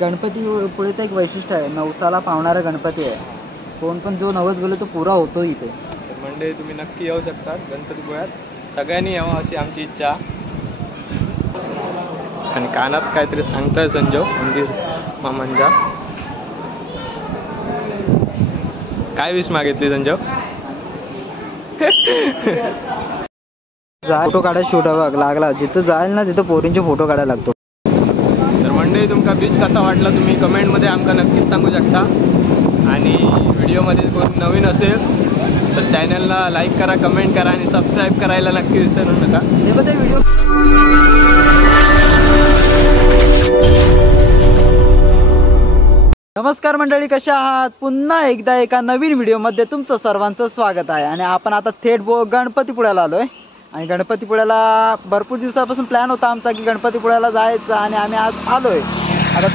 गणपतीपुळेचं एक वैशिष्ट्य आहे, नवसाला पावणारा गणपती आहे. कोण पण जो नवस बोलतो तो पुरा होतो इथे. तर मंडळी तुम्ही नक्की येऊ शकता गणपतीपुळ्यात, सगळ्यांनी यावं अशी आमची इच्छा. आणि कानात काहीतरी सांगतोय संजो मंदिर मामांच्या. काय विश मागितली संजो? फोटो काढायला शूट बघ लागला, जिथं जाईल ना तिथं पोरींचे फोटो काढायला लागतो. तर मंडळी तुमका बीच कसा वाटला तुम्ही कमेंटमध्ये आमका नक्कीच सांगू शकता. आणि व्हिडिओमध्ये कोण नवीन असेल तर चॅनलला लाईक करा, कमेंट करा आणि सबस्क्राईब करायला नक्की विसरू नका. हे बघा व्हिडिओ. नमस्कार मंडळी, कशा आहात? पुन्हा एकदा एका नवीन व्हिडिओमध्ये तुमचं सर्वांचं स्वागत आहे. आणि आपण आता थेट गणपतीपुळ्याला आलोय. आणि गणपतीपुळ्याला भरपूर दिवसापासून प्लॅन होता आमचा की गणपतीपुळ्याला जायचं, आणि आम्ही आज आलोय. आता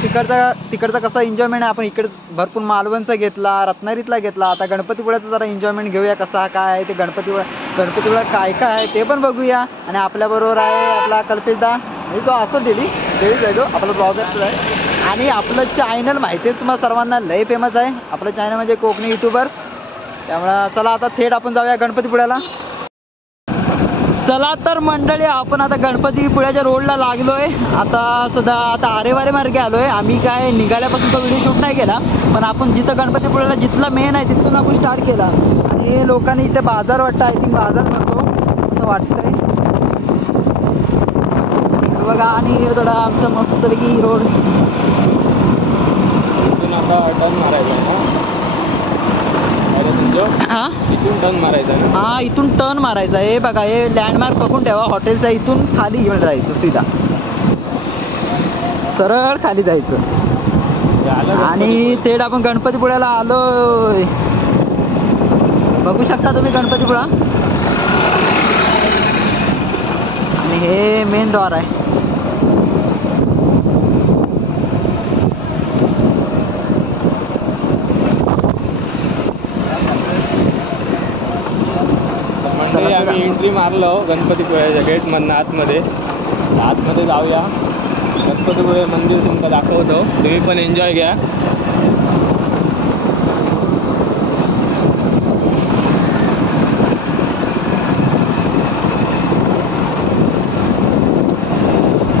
तिकडचा कसा एन्जॉयमेंट आहे, आपण इकडे भरपूर मालवणचा घेतला, रत्नागिरीतला घेतला. आता गणपतीपुळ्याचा जरा एन्जॉयमेंट घेऊया, कसा काय आहे ते गणपतीपुळ्यात काय काय आहे ते पण बघूया. आणि आपल्याबरोबर आहे आपला कल्पिता, म्हणजे तो असतो डेली जायचो, आपला ब्लॉगर आहे. आणि आपलं चॅनल माहिती आहे तुम्हाला सर्वांना, लय फेमस आहे आपलं चॅनल म्हणजे कोकणी युट्यूबर्स. त्यामुळं चला आता थेट आपण जाऊया गणपतीपुळ्याला. चला तर मंडळी, आपण आता गणपतीपुळ्याच्या रोडला लागलोय. आता आरेवारे मार्गे आलोय. आम्ही काय निघाल्यापासून तो व्हिडिओ शूट नाही केला, पण आपण जिथं गणपतीपुळ्याला जिथला मेन आहे तिथून आपण स्टार्ट केला. आणि लोकांनी इथे बाजार वाटतं, आय थिंक बाजार भरतो असं वाटतंय बघा. आणि थोडा आमचा मस्तपैकी रोड इथून आता टर्न मारायचा ना, इथून टर्न मारायचा ना. हा, इथून टर्न मारायचा. हे बघा, हे लँडमार्क बघून ठेवा हॉटेलचा. इथून खाली घेऊन जायचं, सीधा सरळ खाली जायचं. आणि थेट आपण गणपतीपुळ्याला आलोय. बघू शकता तुम्ही गणपतीपुळा. आणि हे मेन द्वार आहे. आम्ही एंट्री मारलो गणपतीपुळ्याच्या गेटमधनं आतमध्ये जाऊया. गणपतीपुळे मंदिर तुमका दाखवतो, तुम्ही पण एन्जॉय घ्या.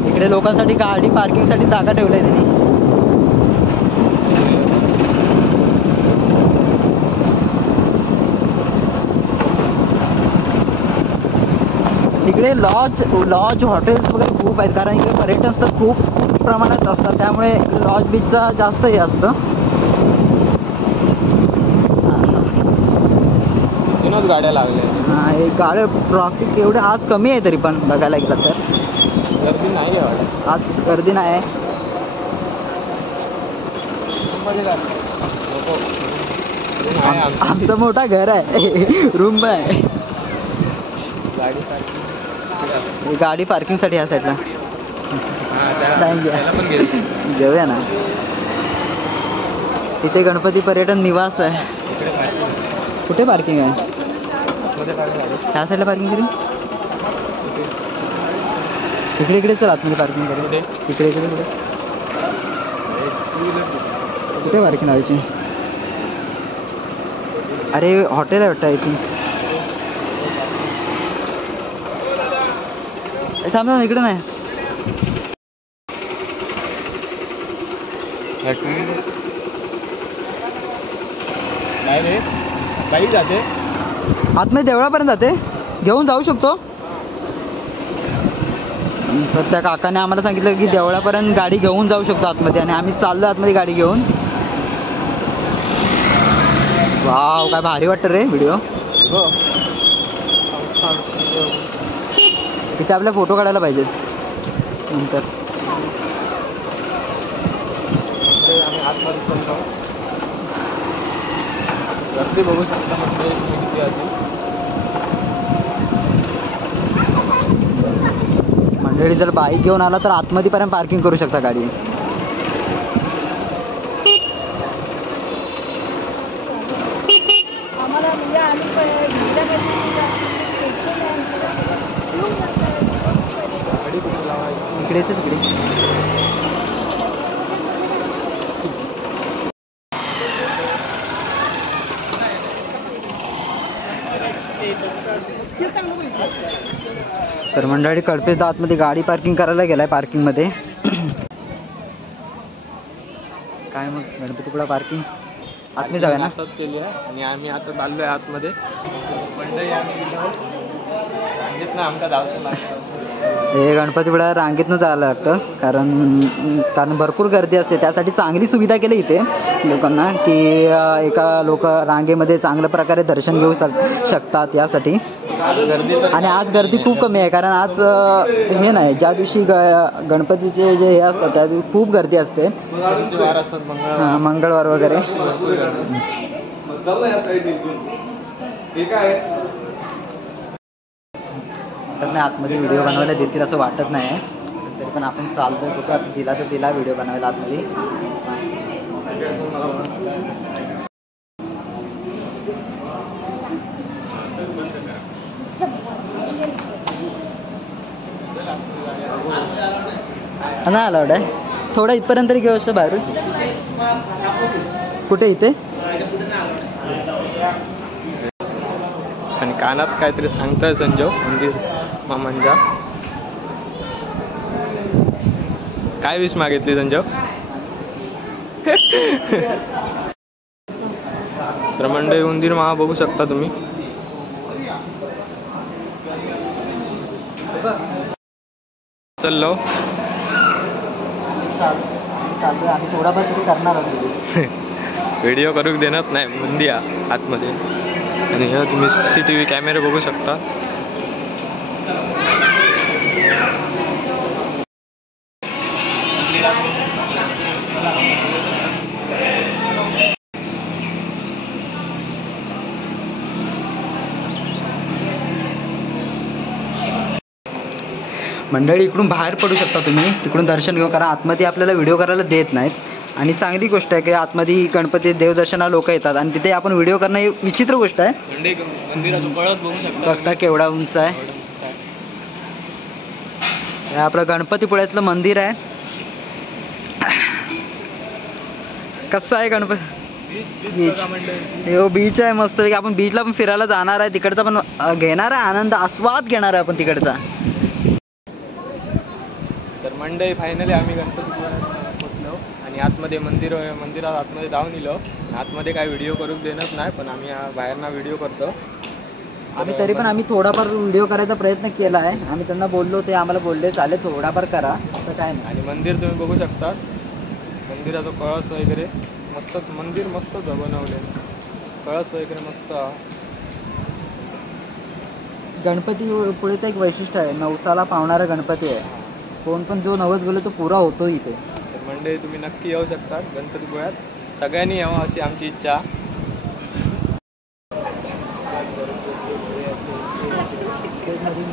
इकडे लोकांसाठी गाडी पार्किंगसाठी जागा ठेवली आहे त्यांनी. इकडे लॉज हॉटेल्स वगैरे खूप आहेत, कारण इकडे पर्यटन तर खूप प्रमाणात असतात, त्यामुळे लॉज बीचचा जास्त हे असतं. गाड्या लागल्या. हां, हे गाड्या ट्रॅफिक एवढे आज कमी आहे, तरी पण बघायला गेलं तर गर्दी नाही आहे. आज गर्दी नाही आहे. आमचं मोठा घर आहे, रूम पण आहे. गाडी पार्किंगसाठी ह्या साईडला घेऊया ना. इथे गणपती पर्यटन निवास आहे. कुठे पार्किंग आहे? ह्या साईडला पार्किंग करी. इकडे चल आतमध्ये पार्किंग करू. इकडे कुठे पार्किंग लावायची? अरे हॉटेल आहे वाटतं, आय थिंक. थांब ना, इकडे नाही. बाईक जाते आतमध्ये, देवळापर्यंत जाते. घेऊन जाऊ शकतो. तर त्या काकाने आम्हाला सांगितलं की देवळापर्यंत गाडी घेऊन जाऊ शकतो आतमध्ये, आणि आम्ही चाललो आतमध्ये गाडी घेऊन. वाव, काय भारी वाटतं रे व्हिडिओ. इथे आपल्या फोटो काढायला पाहिजेत नंतर. गर्दी बघू शकता मंडळी. जर बाईक घेऊन आला तर आतमध्ये पर्यंत पार्किंग करू शकता गाडी. इकडे तर मंडळी कडपेच आतमध्ये गाडी पार्किंग करायला गेलाय पार्किंगमध्ये. काय मग गणपतीपुळा पार्किंग आतमध्ये जाऊया ना. आताच केली आहे आणि आम्ही आता चाललोय आतमध्ये. मंडळी आम्ही सांगित ना आमका जायचं लागतं. हे गणपतीपुळा रांगेतनं जायला लागतं कारण भरपूर गर्दी असते. त्यासाठी चांगली सुविधा केली इथे लोकांना की एका लोक रांगेमध्ये चांगल्या प्रकारे दर्शन घेऊ शकतात यासाठी. आणि आज गर्दी खूप कमी आहे कारण आज हे नाही, ज्या दिवशी गणपतीचे जे हे असतात त्या दिवशी खूप गर्दी असते. मंगळवार वगैरे. तर नाही आतमध्ये व्हिडिओ बनवायला देतील असं वाटत नाही, तरी पण आपण चालतोय कुठं. आता दिला तर दिला व्हिडिओ बनवायला आतमध्ये. नाही अलाउड आहे. थोडं इथपर्यंत तरी घेऊ शकतो बाहेरून. कुठे इथे आणि कानात काहीतरी सांगतोय संजय मंदिर मामांच्या. काय विश मागितली संजय? तर मंडळी उंदीर मामा बघू शकता तुम्ही. चाललो चालतोय आम्ही थोडाफार तरी करणार आहोत. व्हिडिओ करूक देणार नाही मंदी आतमध्ये. आणि हे तुम्ही CCTV कॅमेरे बघू शकता. मंडळी इकडून बाहेर पडू शकता तुम्ही, तिकडून दर्शन घेऊ. कारण आतमध्ये आपल्याला व्हिडिओ करायला देत नाहीत. आणि चांगली गोष्ट आहे की आतमध्ये गणपती देवदर्शनाला लोक येतात आणि तिथे आपण व्हिडिओ करणं ही विचित्र गोष्ट आहे. मंदिराचं पळत बघू शकता. बघता केवढा उंच आहे. हे आपलं गणपतीपुळ्यातलं मंदिर आहे. कसं आहे गणपती बीच? हो बीच आहे मस्त. आपण बीचला पण फिरायला जाणार आहे. तिकडचा पण घेणार आहे आनंद, आस्वाद घेणार आहे आपण तिकडचा. तर मंडळी फायनली आम्ही गणपतीपुळ्यात पोचलो आणि आतमध्ये मंदिरात आतमध्ये जाऊन इलो. आतमध्ये काय व्हिडिओ करूक देणार नाही, पण आम्ही बाहेरना व्हिडिओ करतो. तरी पण आम्ही थोडाफार व्हिडिओ करायचा प्रयत्न केला आहे. आम्ही त्यांना बोललो, ते आम्हाला बोलले चालेल थोडाफार करा, असं काय नाही. आणि मंदिर तुम्ही बघू शकता. मंदिराचा कळस वगैरे मस्तच, मंदिर मस्तच बनवले. कळस वगैरे मस्त. गणपतीपुळेचं एक वैशिष्ट्य आहे, नवसाला पावणारा गणपती आहे. कोण पण जो नवस बोलतो तो पुरा होतो इथे. तर मंडळी तुम्ही नक्की येऊ शकता गणपतीपुळ्यात. सगळ्यांनी यावं अशी आमची इच्छा.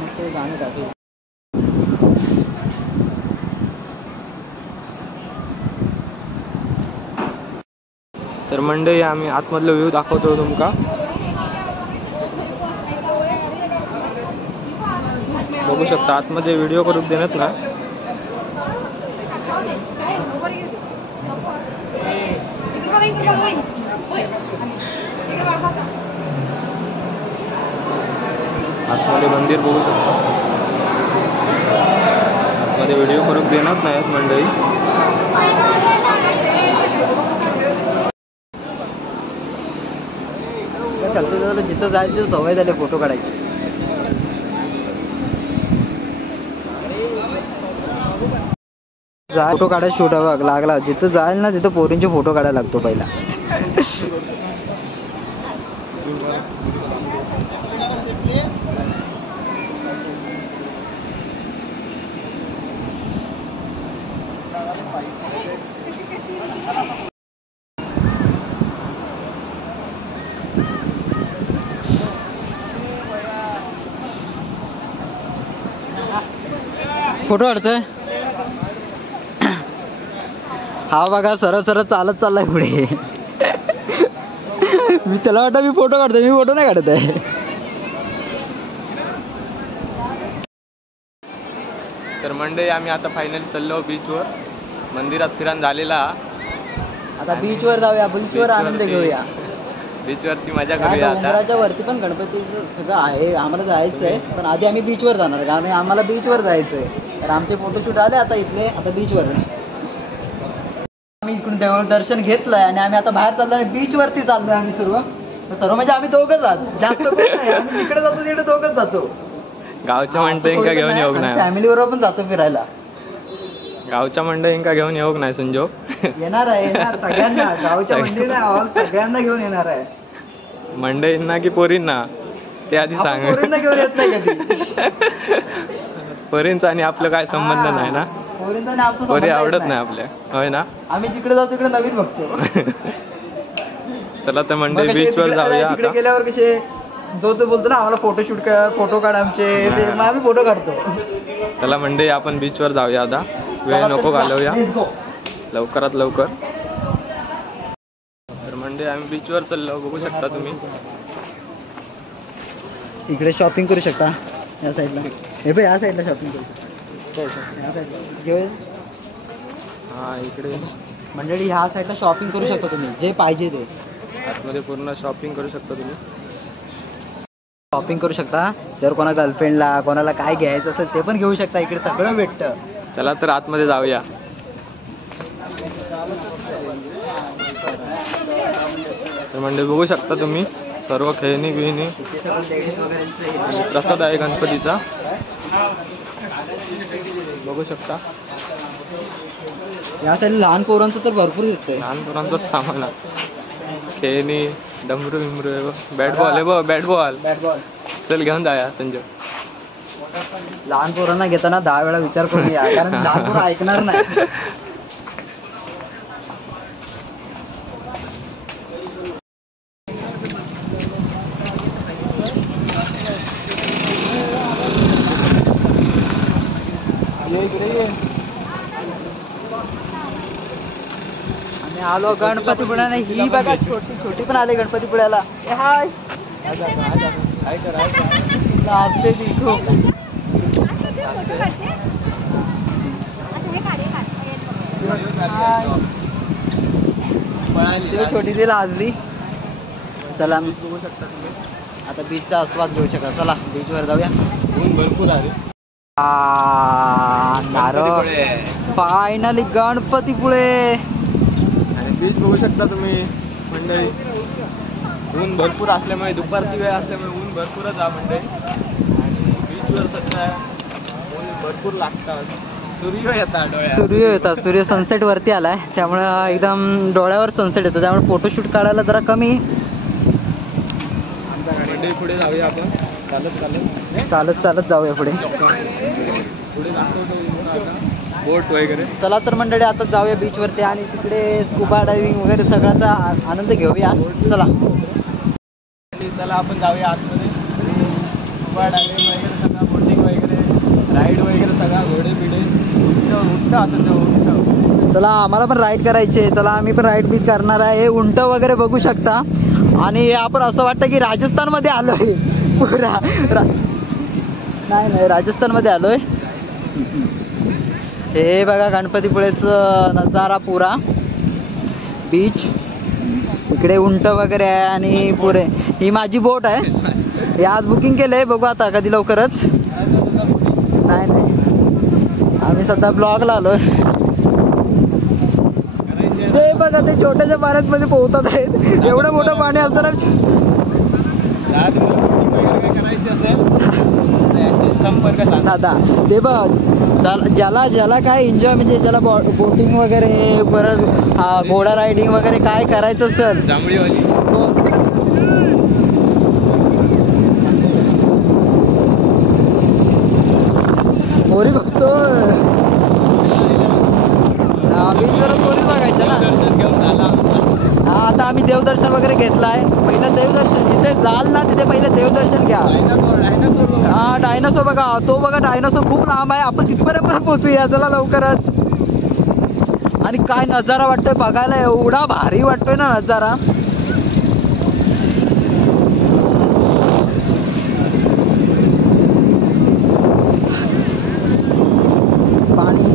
मस्त गाणं टाकू. तर मंडळी आम्ही आतमधलं व्ह्यू दाखवतो तुमका. बघू शकता आतमध्ये व्हिडिओ करून देण्यात ना. आतमध्ये मंदिर बघू शकता. आतमध्ये व्हिडिओ करून देणार नाहीत मंडळी. गणपतीला जिथं जायचं सवय झाली फोटो काढायची. फोटो काढायला शूट लागला. जिथं जाईल ना तिथं पोरींचे फोटो काढायला लागतो पहिला. फोटो काढतोय हा बघा. सरळ सरळ चालत चाललाय पुढे. मी त्याला वाटतं मी फोटो काढतोय, मी फोटो नाही काढत आहे. तर मंडळी आम्ही आता फायनली चाललो बीचवर. मंदिरात फिरान झालेला. आता बीचवर जाऊया, बीचवर आनंद घेऊया. बीचवरची मजा करूया आता. डोंगराच्या वरती पण गणपतीचं सगळं आहे, आम्हाला जायचं आहे. पण आधी आम्ही बीचवर जाणार, कारण आम्हाला बीचवर जायचं आहे. तर आमचे फोटोशूट आले आता इथले, आता बीचवर. आम्ही इकडून देव दर्शन घेतलंय आणि आम्ही आता बाहेर चाललो आणि बीचवरती चाललोय आम्ही सर्व. सर्व म्हणजे आम्ही दोघंच आहोत, जास्त कोण नाही. आम्ही जिकडे जातो तिकडे दोघंच जातो. गावच्या मंडळींका घेऊन येऊ नाही, फॅमिली बरोबर पण जातो फिरायला. गावच्या मंडळींका घेऊन येऊ नाही संजोग. येणार आहे, येणार सगळ्यांना, गावच्या मंडळीला सगळ्यांना घेऊन येणार आहे. मंडळींना की पोरींना ते आधी सांग. पोरींना घेऊन येत नाही कधी. पोरींचा आणि आपलं काय संबंध नाही ना, पोरींचा आणि आमचा पोरी संबंध आवडत नाही. नाही आपल्या, होय ना. आम्ही जिकडे जातो तिकडे नवीन बघतो. चला तर मंडळी बीचवर जाऊया. तिकडे गेल्यावर कसे जो तो बोलतो ना आम्हाला फोटोशूट कर, फोटो काढ आमचे, ते मग आम्ही फोटो काढतो. चला मंडळी आपण बीचवर जाऊया आता, वेळ नको घालवूया, लवकरात लवकर. तर मंडळी आम्ही बीचवर चाललो, बघू शकता तुम्ही. इकडे शॉपिंग करू शकता या साईडला. हे बघ या साईडला शॉपिंग करू शकता, या साईडला घेऊया. हा इकडे मंडळी ह्या साईडला शॉपिंग करू शकता तुम्ही, जे पाहिजे ते. आतमध्ये पूर्ण शॉपिंग करू शकता तुम्ही. शॉपिंग करू शकता, जर कोणा गर्लफ्रेंडला कोणाला काय घ्यायचं असेल ते पण घेऊ शकता, इकडे सगळं भेटतं. चला तर आतमध्ये जाऊया. तर म्हणजे बघू शकता तुम्ही सर्व खेळणी बिळणी, लेडीज वगैरे प्रसाद आहे गणपतीचा, बघू शकता. या साईड लहान पोरांचं तर भरपूर दिसतंय. लहान पोरांचंच सामान आहे, खेळणी, डमरू बिमरू आहे, बॅट बॉल आहे, बॅट बॉल. चल घेऊन जाऊया संजय. लहान पोरांना घेताना 10 वेळा विचार करून या, कारण लहान पोरं ऐकणार नाही. आम्ही आलो गणपतीपुळ्याला. ही बघा छोटी छोटी पण आले गणपतीपुळ्याला. हाय असते ती खूप. छोटी ती लाजली. चला बघू शकता तुम्ही आता बीचचा आस्वाद घेऊ शकता. चला बीचवर जाऊया. ऊन भरपूर आहे. फायनली गणपतीपुळे आणि बीच बघू शकता तुम्ही मंडळी. ऊन भरपूर असल्यामुळे, दुपारची वेळ असल्यामुळे ऊन भरपूरच आहे मंडळी. आणि बीचवर सध्या ऊन भरपूर लागतात. सूर्य येतात, सूर्य सनसेट वरती आलाय, त्यामुळे एकदम डोळ्यावर सनसेट येतो, त्यामुळे फोटोशूट काढायला जरा कमी. मंडळी पुढे जाऊया आपण, चालत चालत जाऊया पुढे. बोट वगैरे. चला तर मंडळी आता जाऊया बीच वरती आणि तिकडे स्कुबा डायव्हिंग वगैरे सगळ्याचा आनंद घेऊया. चला आपण जाऊया आतमध्ये. स्कुबा डायव्हिंग वगैरे सगळं, बोटिंग वगैरे, राईड वगैरे सगळा, घोडे बिडे उंट असं. चला आम्हाला पण राईड करायचे. चला आम्ही पण राईड बीट करणार आहे. उंट वगैरे बघू शकता. आणि आपण असं वाटतं की राजस्थानमध्ये आलोय पुरा. नाही राजस्थानमध्ये आलोय. हे बघा गणपतीपुळेचं नजारा पुरा, बीच. इकडे उंट वगैरे आहे आणि पुरे. ही माझी बोट आहे, हे आज बुकिंग केलंय, बघू आता कधी लवकरच. नाही आम्ही सध्या ब्लॉगला आलोय. ते बघा ते छोट्याशा पाण्यामध्ये पोहतात आहेत. एवढं मोठं पाणी असताना दादा ते बघ, ज्याला काय एन्जॉय म्हणजे ज्याला बोटिंग वगैरे, परत घोडा रायडिंग वगैरे काय करायचं असेल, पोरी बघतोय. बीचवर पोरीच बघायचं ना. हा आता आम्ही देवदर्शन वगैरे घेतलाय. पहिलं देवदर्शन, जिथे जाल ना तिथे पहिलं देवदर्शन घ्या. हा डायनासोर बघा, तो बघा डायनासोर खूप लांब आहे. आपण तिथपर्यंत पण पोहोचूया चला लवकरच. आणि काय नजारा वाटतोय बघायला, एवढा भारी वाटतोय ना नजारा. पाणी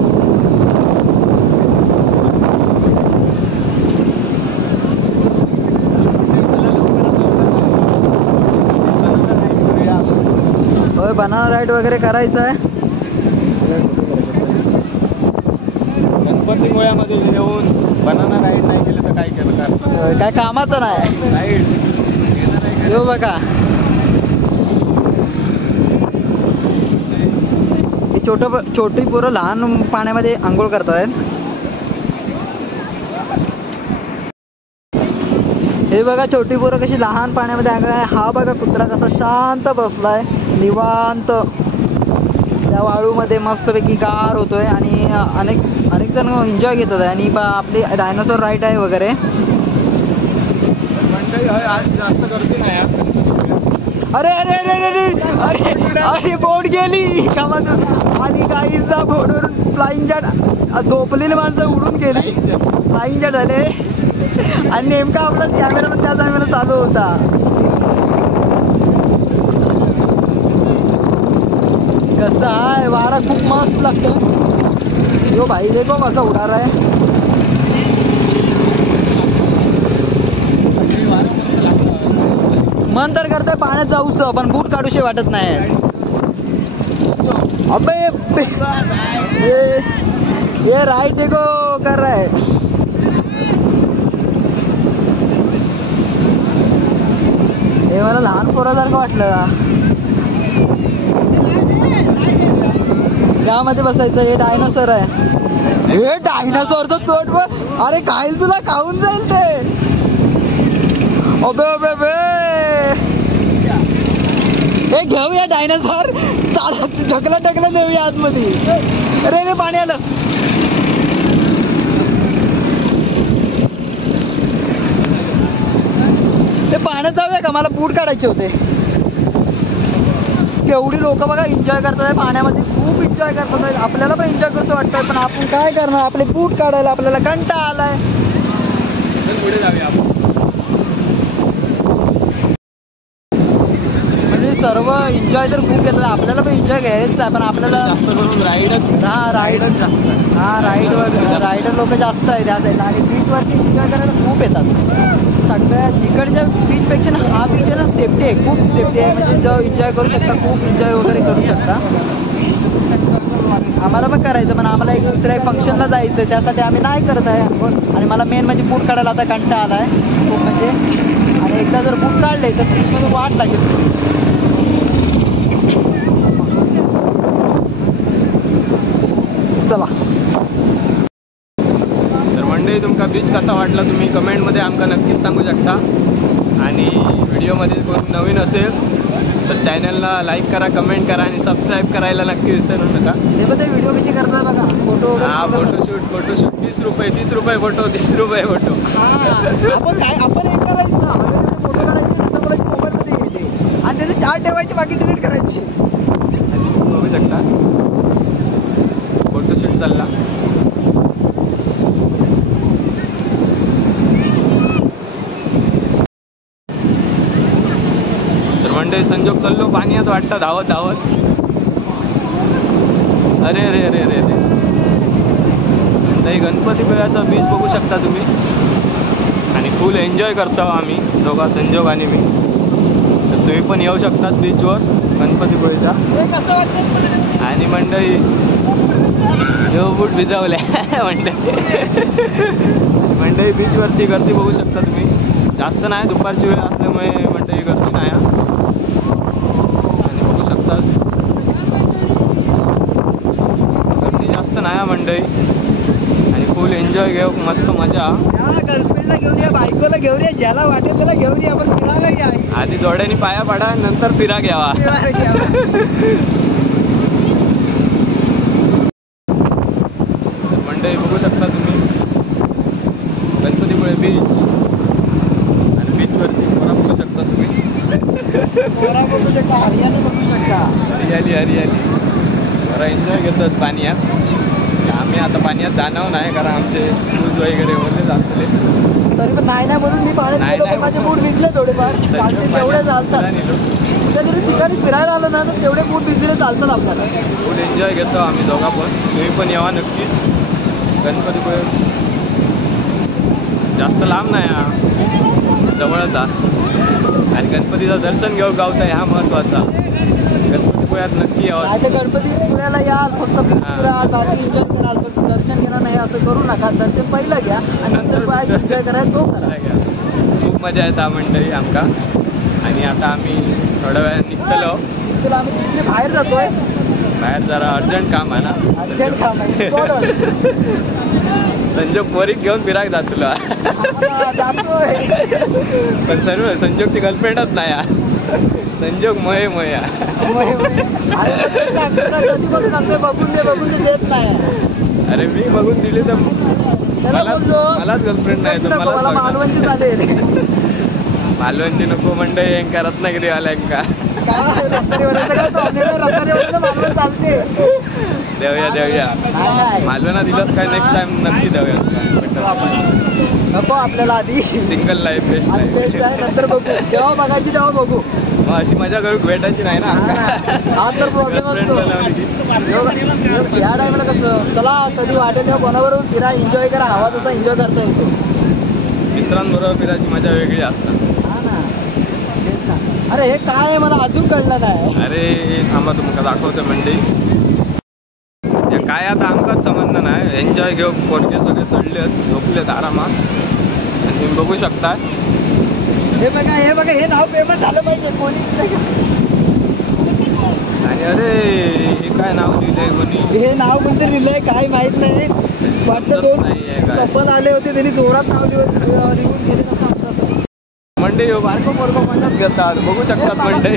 बनाना राईड वगैरे करायचं आहे. गणपतीपुळ्यामध्ये येऊन बनाना राईड नाही केलं तर काय केलं का? काय कामाचं नाही. राईड हो बघा, ही छोटी पोरं लहान पाण्यामध्ये आंघोळ करतायत. हे बघा छोटी पोरं कशी लहान पाण्यामध्ये आंघोळ आहे. हा बघा कुत्रा कसा शांत बसलाय निवांत त्या वाळूमध्ये मस्तपैकी गार होतोय. आणि अनेक जण एन्जॉय घेतात आहे. आणि आपली डायनासोर राईड आहे वगैरे. आज जास्त गर्दी नाही आज. अरे अरे अरे अरे अरे अरे बोट गेली कामातून. आणि काहीचा बोटवरून फ्लाईंग जॅट झोपलेली माणसं उडून गेली. फ्लाईंग जॅट झाले. आणि नेमका आपला कॅमेरा पण त्या टायमाला चालू होता. कसं आहे वारा खूप मस्त लागतो. यो भाई देखो कसा उडा रहा है. मन तर करतंय पाण्यात जाऊस पण बूट काढूशी वाटत नाही. अबे ये राइट देखो कर रहा है. हे मला लहान पोरासारखं वाटलं. यामध्ये बसायचं. हे डायनोसॉर आहे. हे डायनोसॉरचं तोंड बघ. अरे खाईल तुला खाऊन जाईल ते. अबे अबे अबे हे घेऊया डायनोसॉर. चालत ढकला नेऊया आतमध्ये. अरे रे पाणी आलं. ते पाण्यात जाऊया का? मला बूट काढायचे होते. केवढी लोक बघा एन्जॉय करतात पाण्यामध्ये. खूप एन्जॉय करतात. आपल्याला पण एन्जॉय करतो वाटतंय पण आपण काय करणार. आपले बूट काढायला आपल्याला कंटाळा आलाय. पुढे जाऊया आपण. म्हणजे सर्व एन्जॉय तर खूप घेतात. आपल्याला पण एन्जॉय घ्यायचं आहे पण आपल्याला जास्त करून राईड वगैरे रायडर लोक जास्त आहे त्या साईडला. आणि बीचवरती एन्जॉय करायला खूप येतात. सगळ्या जिकडच्या बीचपेक्षा हा बीच आहे ना सेफ्टी आहे. खूप सेफ्टी आहे. म्हणजे जो एन्जॉय करू शकता. खूप एन्जॉय वगैरे करू शकता. आम्हाला पण करायचं पण आम्हाला एक दुसऱ्या एक फंक्शनला जायचं त्यासाठी आम्ही नाही करत आहे. आणि मला मेन म्हणजे बूट काढायला आता कंटाळा आला आहे खूप म्हणजे. आणि एकदा जर बूट काढले तर बीचमध्ये वाट लागेल. चला तर मंडळी तुमका बीच कसा वाटला तुम्ही कमेंटमध्ये आमका नक्कीच सांगू शकता. आणि व्हिडिओमध्ये कोण नवीन असेल तर चॅनलला लाईक करा, कमेंट करा आणि सबस्क्राईब करायला नक्की विसरू नका. हे बघा व्हिडिओ कशी करतात बघा. फोटोशूट 30 रुपये फोटो 30 रुपये फोटो. आपण हे करायचं. फोटो काढायचे नंतर मला मोबाईलमध्ये येते आणि त्याचे 4 ठेवायचे बाकी डिलीट करायची. बघू शकता फोटोशूट चालला. तर मंडळी संजोग चाललो पाण्यात वाटतं धावत. अरे रे रे रे रे. गणपतीपुळ्याचा बीच बघू शकता तुम्ही. आणि फुल एन्जॉय करतो आम्ही दोघा, संजोग आणि मी. तर तुम्ही पण येऊ शकतात बीचवर गणपतीपुळेचा. आणि मंडळी बूट भिजवल्या. मंडळी बीचवरती गर्दी बघू शकता तुम्ही. जास्त नाही, दुपारची वेळ असल्यामुळे मंडळी गर्दी नाही. आणि बघू शकता गर्दी जास्त नाही मंडळी. आणि फुल एन्जॉय घेऊ, मस्त मजा. गर्लफ्रेंडला घेऊन या, बायकोला घेऊन या, ज्याला वाटेल त्याला घेऊन या. आपण फिरायला घ्या. आधी जोड्याने पाया पडा नंतर फिरा घ्यावा. मंडळी बघू शकता तुम्ही गणपतीपुळे बीच. आणि बीचवरची पोरा बघू शकता तुम्ही. पोरा बघू शकता, हरियाली बघू शकता. हरियाली जरा एन्जॉय घेतात पाण्यात. आम्ही आता पाण्यात जाणार नाही कारण आमचे शूज वगैरे ओले जातले. तरी पण नाही म्हणून मी पाण्यात गेलो पण माझे बूट भिजले थोडेफार. तेवढे चालतात. कुठे जरी ठिकाणी फिरायला आलं ना तर तेवढे बूट भिजले चालतात आपल्याला. फुल एन्जॉय घेतो आम्ही दोघा पण. तुम्ही पण यावा नक्कीच गणपतीपुळे. जास्त लांब नाही हा, जवळच. आणि गणपतीचं दर्शन घेऊ गावचा ह्या महत्त्वाचा. गणपतीपुळे बघूयात नक्की यावं. नाही तर गणपतीपुळ्याला याल फक्त बीच फिराल बाकी एन्जॉय कराल फक्त दर्शन घेणं नाही असं करू नका. दर्शन पहिलं घ्या आणि नंतर काय एन्जॉय करायला तो करा. खूप मजा येता मंडळी आमका. आणि आता आम्ही थोड्या वेळात निघतलो. चला आम्ही तिकडे बाहेर जातोय. बाहेर जरा अर्जंट काम आहे ना. अर्जंट काम आहे. संजोग पोरीक घेऊन फिरायला जात तुला. जातोय पण सर्व संजोगची गर्लफ्रेंडच नाही यार. संजोग मोहे मोया. कधी बघून सांगतोय बघून दे देत नाही. अरे मी बघून दिली तर मलाच गर्लफ्रेंड नाही तर मला मालवणची चालेल. मालवणची नको मंडळी का रत्नागिरी आला का मालवण चालते. देऊया मालवणा दिलंच काय नेक्स्ट टाइम नक्की देऊया. नको आपल्याला आधी सिंगल लाईफ बेस्ट आहे नंतर बघू. जेव्हा बघायची तेव्हा बघू. मग अशी मजा करू भेटायची नाही ना. हा तर प्रॉब्लेम असतो. या टायमाला कसं चला कधी वाटेल तेव्हा कोणाबरोबर फिरा एन्जॉय करा. हवा तसा एन्जॉय करता येतो. मित्रांबरोबर फिरायची मजा वेगळी असतात. हा ना तेच ना. अरे हे काय आहे मला अजून कळलं नाही. अरे थांबा तुम्हाला दाखवतो मंडळी. काय आता आमकाच समजणं नाही. एन्जॉय घेऊ पोरगे सगळे चढलेत झोपलेत आरामात. आणि तुम्ही बघू शकता. हे बघा हे नाव फेमस झालं पाहिजे कोणी. आणि अरे हे काय नाव लिहिलंय कोणी. हे नाव कोणतरी लिहिलंय काय माहित नाही. वाटतं 2 कपल आले होते त्यांनी जोरात नाव लिहून गेले तसं आमचं. मंडई बारको पोरको मजाच घेतात बघू शकतात. मंडई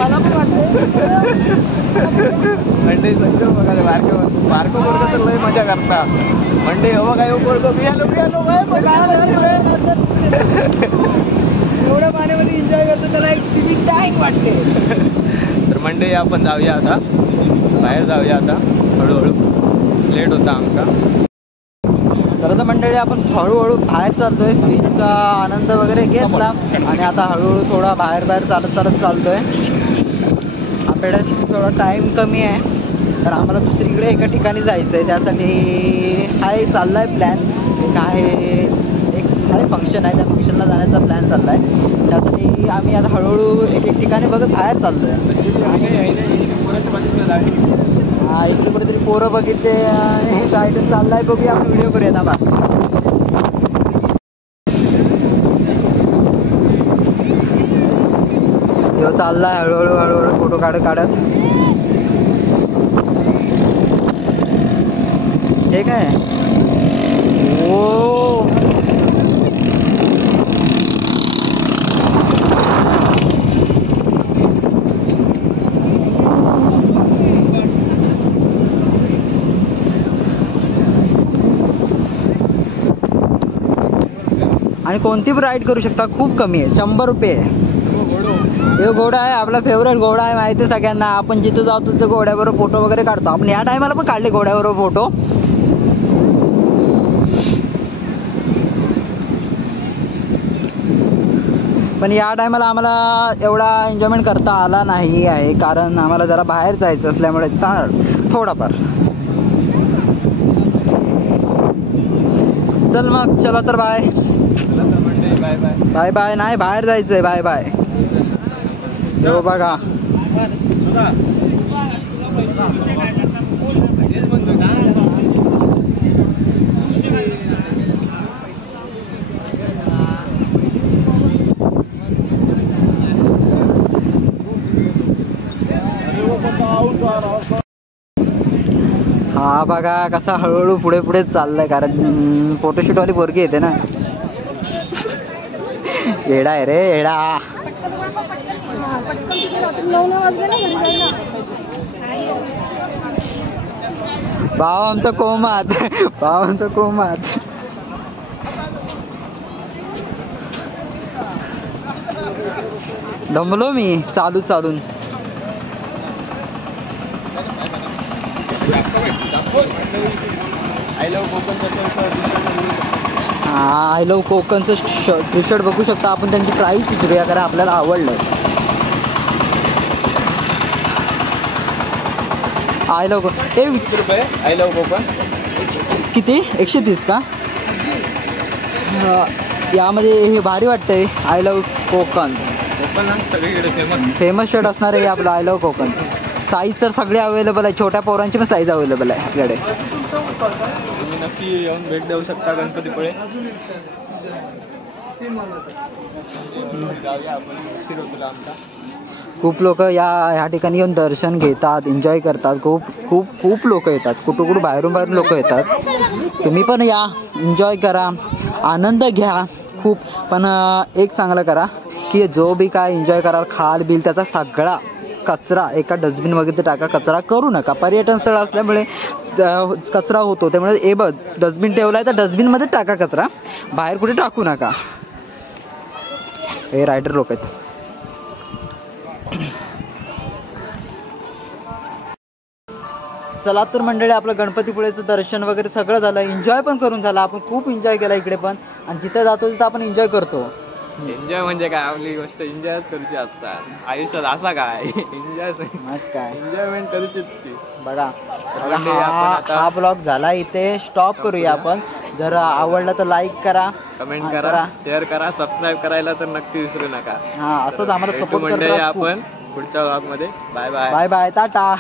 मंडई संजय बघा बारको पोरको तर लय मजा करतात. मंडई हो काय पोरको बियालो एवढ्या पाण्यामध्ये एन्जॉय करतो त्याला एक स्विमिंग टँक वाटते. तर मंडई आपण जाऊया आता बाहेर जाऊया आता हळूहळू. लेट होता आमका. चला तर मंडळी आपण हळूहळू बाहेर चालतोय. बीचचा आनंद वगैरे घेतला आणि आता हळूहळू थोडा बाहेर चालत चालतोय. आपल्याकडे थोडा टाईम कमी आहे तर आम्हाला दुसरीकडे एका ठिकाणी जायचं आहे. त्यासाठी हाय चाललाय प्लॅन. एक फंक्शन आहे त्या फंक्शनला जाण्याचा प्लॅन चाललाय. त्यासाठी आम्ही आता हळूहळू एक ठिकाणी बघत बाहेर चाललोय. हा इकडे कुठेतरी पोरं बघितले आणि हे साईडच चाललाय. बघूया आपण व्हिडिओ करूया ना. बा चाललाय हळूहळू फोटो काढत. हे काय ओ आणि कोणती पण राईड करू शकता. खूप कमी आहे 100 रुपये. हे घोडा आहे आपला फेवरेट घोडा आहे माहिती आहे सगळ्यांना. आपण जिथे जातो तिथे घोड्याबरोबर फोटो वगैरे काढतो. आपण या टायमाला पण काढले घोड्याबरोबर फोटो. पण या टायमाला आम्हाला एवढा एन्जॉयमेंट करता आला नाही आहे कारण आम्हाला जरा बाहेर जायचं असल्यामुळे थोडाफार. चल मग चला तर बाय बाय बाय. नाही बाहेर जायचंय. Bye bye. हो बघा हा बघा कसा हळूहळू पुढे चाललाय कारण फोटोशूट वाली पोरगी येते ना. येडा आहे रे येडा. भाव आमचा कोमात. दमलो मी चालून. आय लव्ह कोकणचं टी शर्ट बघू शकता आपण. त्यांची प्राईस विचारूया कारण आपल्याला आवडलं. आय लव्ह हे 20 रुपये. आय लव्ह कोकण किती 130 का. यामध्ये हे भारी वाटतंय. आय लव्ह कोकण सगळीकडे फेमस शर्ट असणार आहे आपलं आय लव्ह कोकण. साईज तर सगळे अवेलेबल आहे, छोट्या पोरांची पण साईज अवेलेबल आहे आपल्याकडे. तुम्ही नक्की येऊन भेट देऊ शकता गणपतीपुळे. जाऊया आपण फिरवतो आमचा. खूप लोक ह्या ठिकाणी येऊन दर्शन घेतात, एन्जॉय करतात. खूप खूप खूप लोक येतात, कुठून बाहेरून लोक येतात. तुम्ही पण या, एन्जॉय करा, आनंद घ्या खूप. पण एक चांगलं करा की जो बी काय एन्जॉय कराल खाल बिल त्याचा सगळा कचरा एका डस्टबिन वगैरे टाका. कचरा करू नका, पर्यटन स्थळ असल्यामुळे कचरा होतो. त्यामुळे बघ डस्टबिन ठेवलाय तर डस्टबिनमध्ये टाका कचरा, बाहेर कुठे टाकू नका. हे रायडर लोक आहेत. चला तर मंडळी, आपलं गणपतीपुळेचं दर्शन वगैरे सगळं झालं, एन्जॉय पण करून झालं. आपण खूप एन्जॉय केला इकडे पण, आणि जिथे जातो तिथं आपण एन्जॉय करतो. एन्जॉय म्हणजे काय, आपली गोष्ट एन्जॉयच करूची असतात आयुष्यात. असा काय एन्जॉय काय एन्जॉयमेंट करूची ती. बघा आता हा ब्लॉग झाला, इथे स्टॉप करूया आपण. जर आवडलं तर लाईक करा, कमेंट करा, शेअर करा, सबस्क्राईब करायला तर नक्की विसरू नका. हा, असंच आम्हाला सपोर्ट मंडळी करा. आपण पुढच्या ब्लॉग मध्ये. Bye bye. Bye bye, Tata.